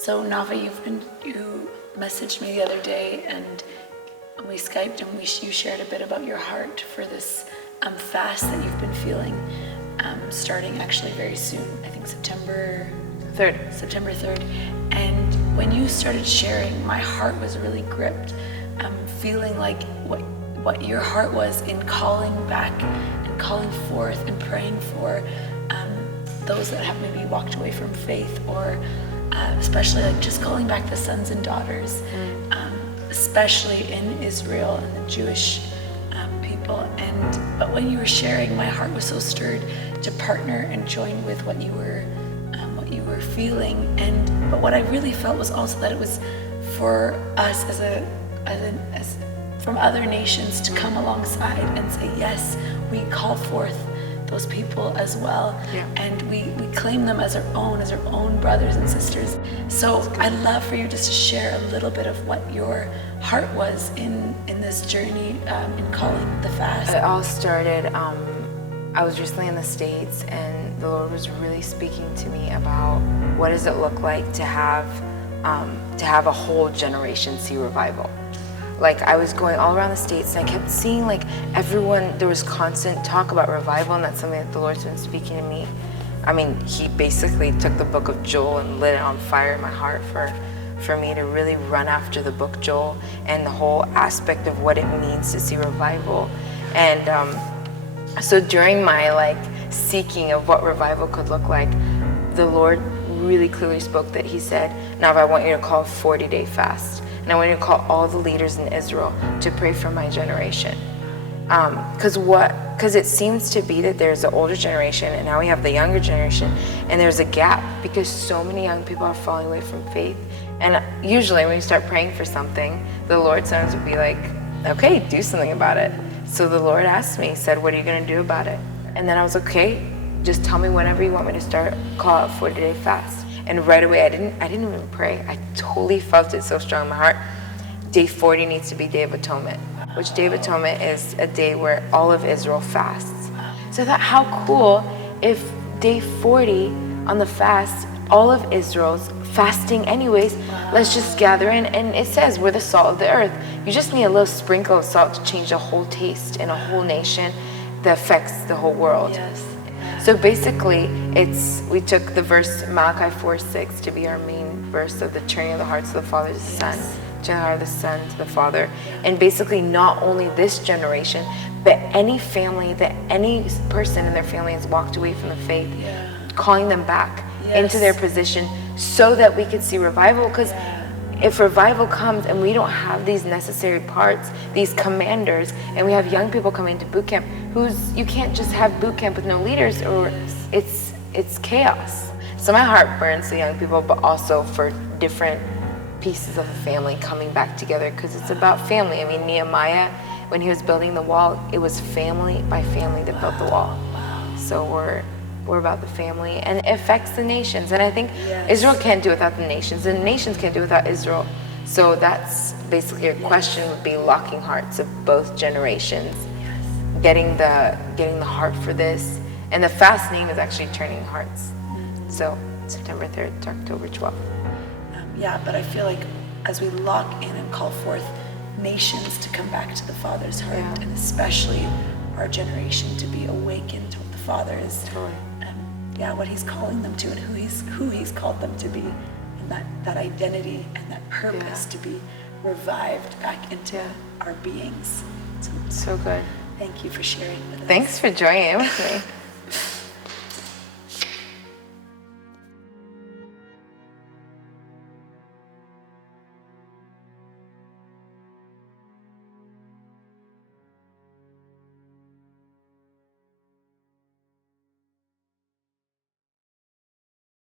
So Nava, you messaged me the other day, and we Skyped, and you shared a bit about your heart for this fast that you've been feeling, starting actually very soon. I think September 3rd. And when you started sharing, my heart was really gripped, feeling like what your heart was in calling back and calling forth and praying for those that have maybe walked away from faith, or especially like just calling back the sons and daughters, especially in Israel and the Jewish people. But when you were sharing, my heart was so stirred to partner and join with what you were feeling. But what I really felt was also that it was for us as from other nations to come alongside and say, yes, we call forth those people as well. Yeah. And we claim them as our own brothers and sisters. So I'd love for you just to share a little bit of what your heart was in this journey in calling the fast. It all started, I was recently in the States, and the Lord was really speaking to me about what does it look like to have a whole generation see revival. Like, I was going all around the States, and I kept seeing like everyone, there was constant talk about revival, and that's something that the Lord's been speaking to me. I mean, he basically took the book of Joel and lit it on fire in my heart for me to really run after the book Joel and the whole aspect of what it means to see revival. And so during my seeking of what revival could look like, the Lord really clearly spoke that he said, "Now I want you to call a 40-day fast. And I want you to call all the leaders in Israel to pray for my generation." Because it seems to be that there's the older generation, and now we have the younger generation, and there's a gap because so many young people are falling away from faith. And usually when you start praying for something, the Lord sometimes would be like, okay, do something about it. So the Lord asked me, he said, what are you going to do about it? And then I was like, okay, just tell me whenever you want me to start, call out a 40-day fast. And right away, I didn't even pray. I totally felt it so strong in my heart. Day 40 needs to be Day of Atonement, which Day of Atonement is a day where all of Israel fasts. So I thought, how cool if Day 40 on the fast, all of Israel's fasting anyways. Let's just gather in. And it says we're the salt of the earth. You just need a little sprinkle of salt to change the whole taste in a whole nation that affects the whole world. Yes. So basically, we took the verse Malachi 4:6 to be our main verse of the turning of the hearts of the Father to the Son, turning the heart of the Son to the Father. And basically not only this generation, but any family that any person in their family has walked away from the faith, calling them back into their position so that we could see revival. Because if revival comes and we don't have these necessary parts, these commanders, and we have young people coming into boot camp, you can't just have boot camp with no leaders, or it's chaos. So my heart burns for young people, but also for different pieces of the family coming back together, because it's about family. I mean, Nehemiah, when he was building the wall, it was family by family that built the wall. So we're about the family, and it affects the nations. And I think Israel can't do without the nations, and the nations can't do without Israel. So that's basically your question would be locking hearts of both generations, getting the heart for this. And the fast name is actually Turning Hearts. So September 3rd to October 12th. But I feel like as we lock in and call forth nations to come back to the Father's heart, and especially our generation to be awakened to what the Father is, what he's calling them to, and who he's called them to be, and that identity and that purpose to be revived back into our beings. So good. Thank you for sharing with us. Thanks for joining in with me.